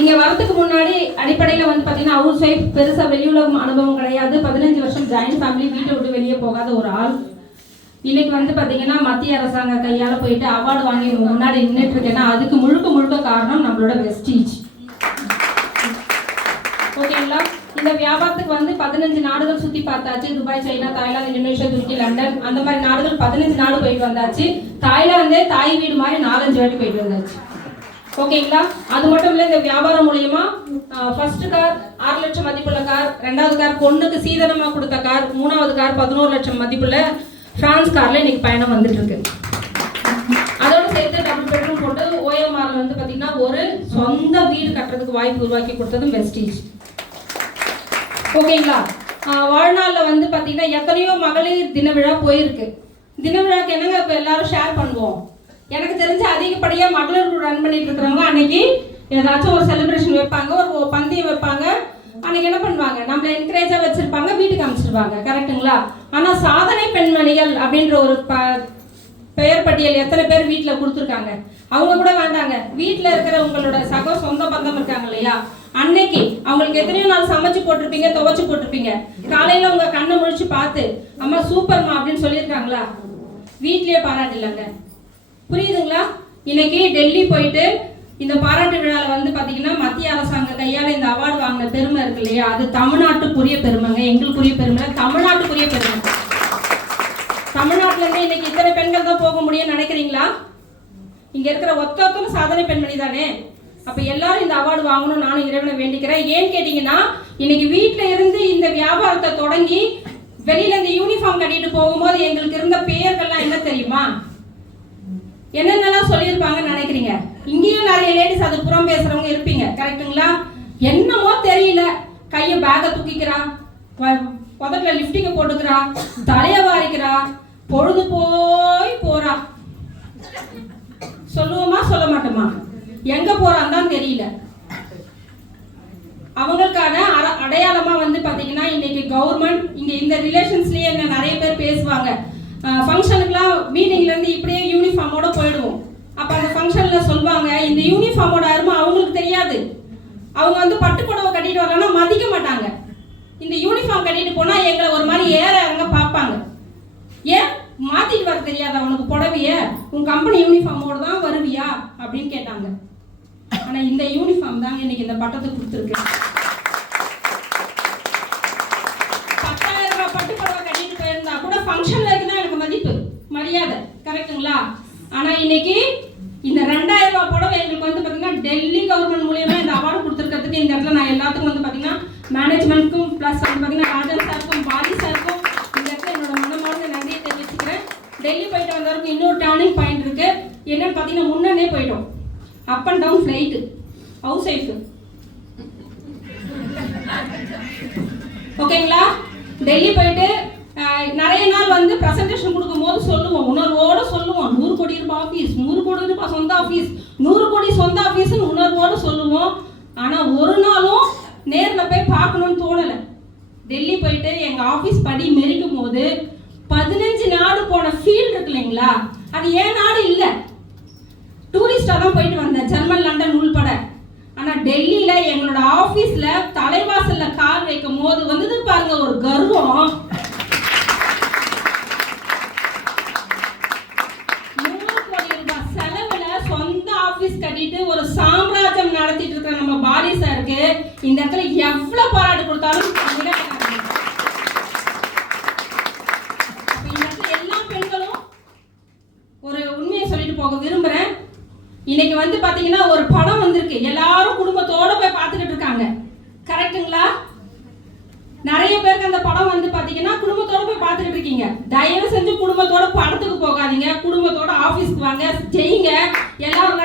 இங்க வரதுக்கு முன்னாடி அடிப்படையில் வந்து பார்த்தீங்கன்னா ஹவுஸ் ஒய்ஃப், பெருசாக வெளியுலகம் அனுபவம் கிடையாது. 15 வருஷம் ஜாயின்ட் ஃபேமிலி, வீட்டை விட்டு வெளியே போகாத ஒரு ஆள். இன்னைக்கு வந்து பார்த்தீங்கன்னா மத்திய அரசாங்க கையால் போயிட்டு அவார்டு வாங்கி முன்னாடி நின்றுட்டு இருக்கேன்னா அதுக்கு முழுக்க காரணம் நம்மளோட வெஸ்டீஜ். ஓகேங்களா? இந்த வியாபாரத்துக்கு வந்து 15 நாடுகள் சுற்றி பார்த்தாச்சு. துபாய், சைனா, தாய்லாந்து, இந்தோனேஷியா, துருக்கி, லண்டன், அந்த மாதிரி நாடுகள் 15 நாடு போயிட்டு வந்தாச்சு. தாய்லாந்தே தாய் வீடு மாதிரி 4-5 வாட்டி போயிட்டு வந்தாச்சு. ஓகேங்களா? அது மட்டும் இல்லை, இந்த வியாபாரம் மூலியமா ஃபர்ஸ்ட் கார் 6 லட்சம் மதிப்புள்ள கார், 2வது கார் பொண்ணுக்கு சீதனமாக கொடுத்த கார், 3வது கார் 11 லட்சம் மதிப்புள்ள பிரான்ஸ் கார்ல இன்னைக்கு பயணம் வந்துட்டு இருக்கு. அதோட சேர்த்து டபுள் பெட்ரூம் போட்டு ஓஎம்ஆர்ல வந்து பார்த்தீங்கன்னா ஒரு சொந்த வீடு கட்டுறதுக்கு வாய்ப்பு உருவாக்கி கொடுத்ததும் வெஸ்டீஜ். ஓகேங்களா? வாழ்நாளில் வந்து பார்த்தீங்கன்னா எத்தனையோ மகளிர் தின விழா போயிருக்கு. தின விழாக்கு என்னங்க இப்போ எல்லாரும் ஷேர் பண்ணுவோம். எனக்கு தெரிஞ்சு அதிகப்படியாக மகளிர் ரன் பண்ணிட்டு இருக்கிறவங்க அன்னைக்கு ஏதாச்சும் ஒரு செலிப்ரேஷன் வைப்பாங்க, ஒரு பந்தயம் வைப்பாங்க. அன்னைக்கு என்ன பண்ணுவாங்க, நம்மளை என்கரேஜாக வச்சிருப்பாங்க, வீட்டுக்கு அமைச்சிருவாங்க. கரெக்டுங்களா? ஆனால் சாதனை பெண்மணிகள் அப்படின்ற ஒரு பெயர் பட்டியல் எத்தனை பேர் வீட்டில் கொடுத்துருக்காங்க? அவங்க கூட வேண்டாங்க, வீட்டில் இருக்கிற உங்களோட சொந்த பந்தம் இருக்காங்க இல்லையா, அன்னைக்கு அவங்களுக்கு எத்தனையோ நாள் சமைச்சு போட்டிருப்பீங்க, துவைச்சு போட்டிருப்பீங்க. காலையில் உங்க கண்ணை முழிச்சு பார்த்து அம்மா சூப்பர்மா அப்படின்னு சொல்லியிருக்காங்களா? வீட்லயே பாராட்டிலாங்க. புரியுதுங்களா? இன்னைக்கு டெல்லி போயிட்டு இந்த பாராட்டு விழாவில் வந்து பார்த்தீங்கன்னா மத்திய அரசாங்க கையால் இந்த அவார்டு வாங்கின பெருமை இருக்கு இல்லையா, அது தமிழ்நாட்டுக்குரிய பெருமைங்க, எங்களுக்குரிய பெருமை, தமிழ்நாட்டுக்குரிய பெருமை. தமிழ்நாட்டிலேருந்து இன்னைக்கு இத்தனை பெண்கள் தான் போக முடியும்னு நினைக்கிறீங்களா? இங்கே இருக்கிற ஒத்தொத்தரும் சாதனை பெண்மணி தானே. அப்போ எல்லாரும் இந்த அவார்டு வாங்கணும் நானும் இறைவனை வேண்டிக்கிறேன். ஏன்னு கேட்டிங்கன்னா இன்னைக்கு வீட்டில் இருந்து இந்த வியாபாரத்தை தொடங்கி வெளியில் இந்த யூனிஃபார்ம் கட்டிட்டு போகும்போது எங்களுக்கு இருந்த பெயர்கள்லாம் என்ன தெரியுமா? என்னென்னலாம் சொல்லியிருப்பாங்கன்னு நினைக்கிறீங்க? இங்கேயும் நிறைய லேடிஸ் அது புறம் பேசுறவங்க இருப்பீங்க. கரெக்டுங்களா? என்னமோ தெரியல, கையை பேக்கை தூக்கிக்கிறா, புதட்டில் லிப்டிங்கை போட்டுக்கிறா, தலையை வாரிக்கிறா, பொழுது போறா. சொல்லுவோமா சொல்ல மாட்டோமா? எங்க போறான்னு தான் தெரியல. அவங்களுக்கான அடையாளமா வந்து பாத்தீங்கன்னா இன்னைக்கு கவர்மெண்ட் இங்க இந்த ரிலேஷன்ஸ்லயே நிறைய பேர் பேசுவாங்க. ஃபங்க்ஷனுக்குலாம் மீட்டிங்ல இருந்து இப்படியே யூனிஃபார்மோட போயிடுவோம். அப்ப அந்த ஃபங்க்ஷன்ல சொல்லுவாங்க இந்த யூனிஃபார்மோட அருமை அவங்களுக்கு தெரியாது. அவங்க வந்து பட்டு புடவை கட்டிட்டு வரலன்னா மதிக்க மாட்டாங்க. இந்த யூனிஃபார்ம் கட்டிட்டு போனா எங்களை ஒரு மாதிரி ஏற இறங்க பார்ப்பாங்க. ஏன் மாத்திட்டு வர தெரியாத அவனுக்கு புடவைய, உன் கம்பெனி யூனிஃபார்மோட தான் வருவியா அப்படின்னு கேட்டாங்க. ஆனா இந்த யூனிஃபார்ம் தாங்க இன்னைக்கு இந்த பட்டத்துக்கு கொடுத்துருக்கு. 10,000 ரூபாய் பட்டு புடவை கட்டிட்டு போயிருந்தா கூட ஃபங்க்ஷன்ல இருக்குதான் எனக்கு மதிப்பு மரியாதை. கரெக்டுங்களா? ஆனா இன்னைக்கு இந்த 2,000 ரூபாய் புடவை எங்களுக்கு வந்து பாத்தீங்கன்னா டெல்லி கவர்மெண்ட் மூலியமா இந்த அவார்டு கொடுத்துருக்கிறதுக்கு இந்த இடத்துல நான் எல்லாத்துக்கும் வந்து பாத்தீங்கன்னா மேனேஜ்மெண்ட்க்கும் பிளஸ் வந்து பாத்தீங்கன்னா ராஜன் சாருக்கும் பாலி சாருக்கும் இந்த இடத்துல என்னோட மனமார்ந்த நன்றியை தெரிவிச்சுக்கிறேன். டெல்லி போயிட்டு வந்தவருக்கு இன்னொரு டர்னிங் பாயிண்ட் இருக்கு. என்னன்னு பாத்தீங்கன்னா முன்னே போயிட்டோம், up and down flight, house wife. ஓகேங்களா? டெல்லி போயிட்டு நிறைய நாள் வந்து ப்ரெசன்டேஷன் கொடுக்கும்போது சொல்லுவோம், உணர்வோடு சொல்லுவோம், 100 கோடி ரூபாய் ஆஃபீஸ், 100 கோடி ரூபாய் சொந்த ஆஃபீஸ், 100 கோடி சொந்த ஆஃபீஸ்ன்னு உணர்வோடு சொல்லுவோம். ஆனால் ஒரு நாளும் நேரில் போய் பார்க்கணும்னு தோணலை. டெல்லி போயிட்டு எங்கள் ஆஃபீஸ் படி மெரிக்கும் போது 15 நாடு போன ஃபீல் இருக்கு இல்லைங்களா, அது ஏன் நாடு இல்லை, டூரிஸ்டாக தான் போயிட்டு வந்தேன், ஜெர்மன், லண்டன் உள்பட. ஆனால் டெல்லியில் எங்களோட ஆஃபீஸில் தலைவாசலில் கால் வைக்கும் போது வந்தது பாருங்க ஒரு கர்வம். 100 கோடி ரூபாய் செலவுல சொந்த ஆஃபீஸ் கட்டிட்டு ஒரு சாம்ராஜ்யம் நடத்திட்டு இருக்கிற நம்ம பாலி சாருக்கு இந்த இடத்துல எவ்வளவு பாராட்டு கொடுத்தாலும் இந்த இடத்துல எல்லா பெண்களும் ஒரு உண்மையை சொல்லிட்டு போக விரும்புறேன். இன்னைக்கு வந்து பாத்தீங்கன்னா ஒரு படம் வந்திருக்கு, எல்லாரும் குடும்பத்தோட போய் பார்த்துக்கிட்டு இருக்காங்க. கரெக்டுங்களா? நிறைய பேருக்கு அந்த படம் வந்து பாத்தீங்கன்னா குடும்பத்தோட போய் பார்த்துக்கிட்டு இருக்கீங்க. தயவு செஞ்சு குடும்பத்தோட படத்துக்கு போகாதீங்க, குடும்பத்தோட ஆபீஸ்க்கு வாங்க, செய்யுங்க. எல்லாரும்